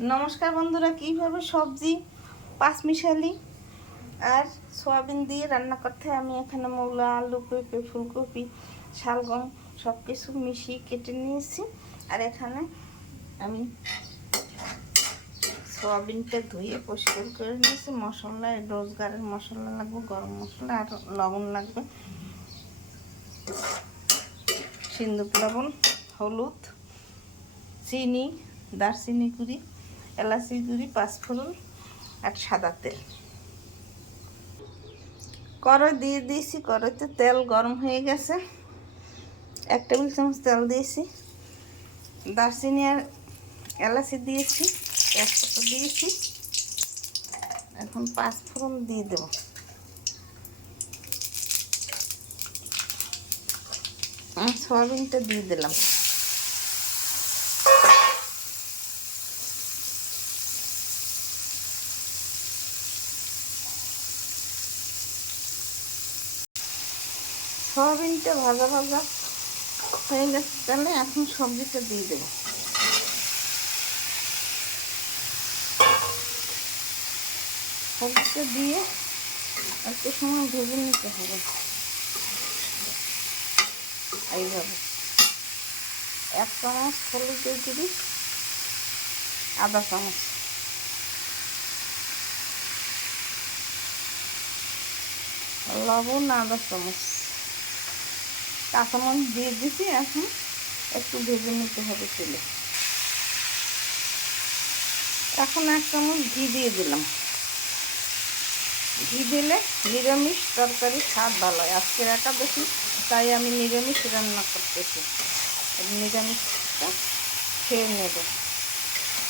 নমস্কার বন্ধুরা, কীভাবে সবজি পাঁচমিশালি আর সয়াবিন দিয়ে রান্না করতে হয়। আমি এখানে মূলা, আলু, পেঁপে, ফুলকপি, শালগম সব কিছু মিশিয়ে কেটে নিয়েছি। আর এখানে আমি সয়াবিনটা ধুয়ে পরিষ্কার করে নিয়েছি। মশলা, রোজগারের মশলা লাগবে, গরম মশলা আর লবণ লাগবে, সিন্দুক লবণ, হলুদ, চিনি, দারচিনি গুঁড়ি, এলাচি গুঁড়ি, পাঁচফোড়ন আর সাদা তেল। কড়াই দিয়ে দিয়েছি, কড়াইতে তেল গরম হয়ে গেছে। 1 টেবিল চামচ তেল দিয়েছি, দারচিনি আর এলাচি দিয়েছি, তেজপাতা দিয়েছি। এখন পাঁচফোড়ন দিয়ে দেব। সয়াবিনটা দিয়ে দিলাম। সয়াবিনটা ভাজা ভাজা হয়ে গেছে, তাহলে এখন সবজিটা দিয়ে দেব। সবজিটা দিয়ে একটু সময় ভেজে নিতে হবে। এইভাবে 1 চামচ হলুদের গুঁড়ি, আধা চামচ লবণ, আধা চামচ কাঁচামরিচ দিয়ে দিচ্ছি। এখন একটু ভেজে নিতে হবে তেলে। এখন 1 চামচ ঘি দিয়ে দিলাম। ঘি দিলে নিরামিষ তরকারি স্বাদ ভালো হয়। আজকের একাদশী, তাই আমি নিরামিষ রান্না করতেছি। নিরামিষটা খেয়ে নেব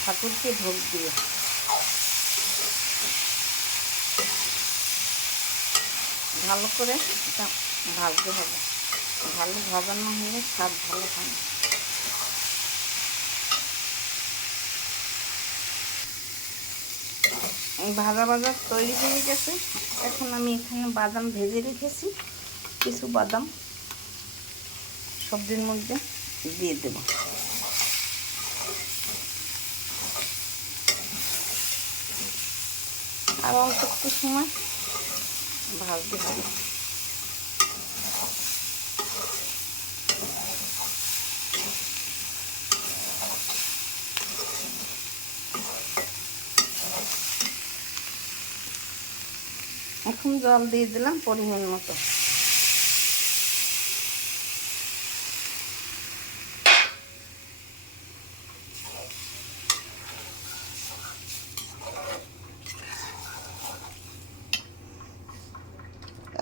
ঠাকুরকে ভোগ দিয়ে। ভালো করে এটা ভাজতে হবে, ভালো ভাজানো হলে স্বাদ ভালো হয়। ভাজা ভাজা তৈরি হয়ে গেছে। এখন আমি এখানে বাদাম ভেজে রেখেছি, কিছু বাদাম সবজির মধ্যে দিয়ে দেব। আর অল্প একটু সময় ভাজতে হবে। এখন জল দিয়ে দিলাম পরিমাণ মতো।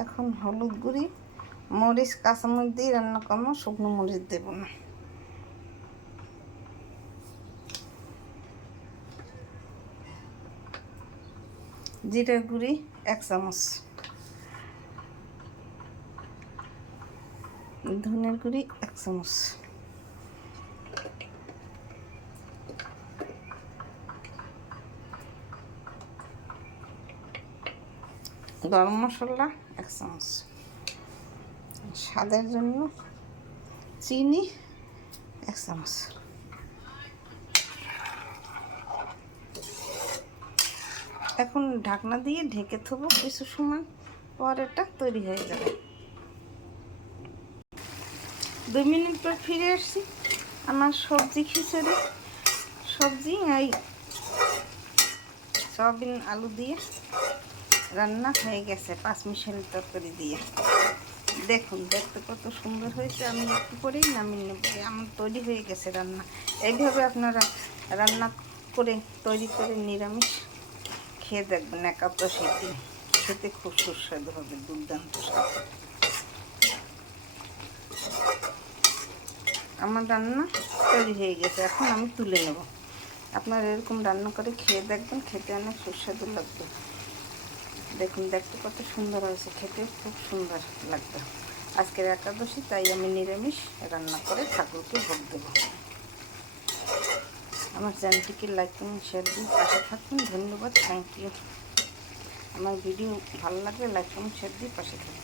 এখন হলুদ গুঁড়ি, মরিচ, কাঁচামরিচ দিয়ে রান্না করবো, শুকনো মরিচ দেব না। জিরা গুঁড়ি 1 চামচ, ধনের গুঁড়ি 1 চামচ, গরম মশলা 1 চামচ, স্বাদের জন্য চিনি 1 চামচ। এখন ঢাকনা দিয়ে ঢেকে থবো, কিছু সময় পর এটা তৈরি হয়ে যাবে। 2 মিনিট পর ফিরে আসছি। আমার সবজি খিচুড়ি, সবজি এই সয়াবিন আলু দিয়ে রান্না হয়ে গেছে, পাঁচমিশালি তরকারি দিয়ে। দেখুন, দেখতে কত সুন্দর হয়েছে। আমি একটু করেই নামিয়ে নেব। আমার তৈরি হয়ে গেছে রান্না। এইভাবে আপনারা রান্না করে তৈরি করে নিরামিষ খেয়ে দেখবেন। একাদশীর দিন খেতে খুব সুস্বাদু হবে, দুর্দান্ত স্বাদ। আমার রান্না তৈরি হয়ে গেছে, এখন আমি তুলে নেব। আপনারা এরকম রান্না করে খেয়ে দেখবেন, খেতে অনেক সুস্বাদু লাগবে। দেখুন, দেখতে কত সুন্দর হয়েছে, খেতেও খুব সুন্দর লাগবে। আজকের একাদশী, তাই আমি নিরামিষ রান্না করে ঠাকুরকে ভোগ দেব। আমার চ্যানেলটিকে লাইক করুন, শেয়ার দিন, পাশে থাকুন। ধন্যবাদ, থ্যাংক ইউ। আমার ভিডিও ভালো লাগলে লাইক করুন, শেয়ার দিন, পাশে থাকুন।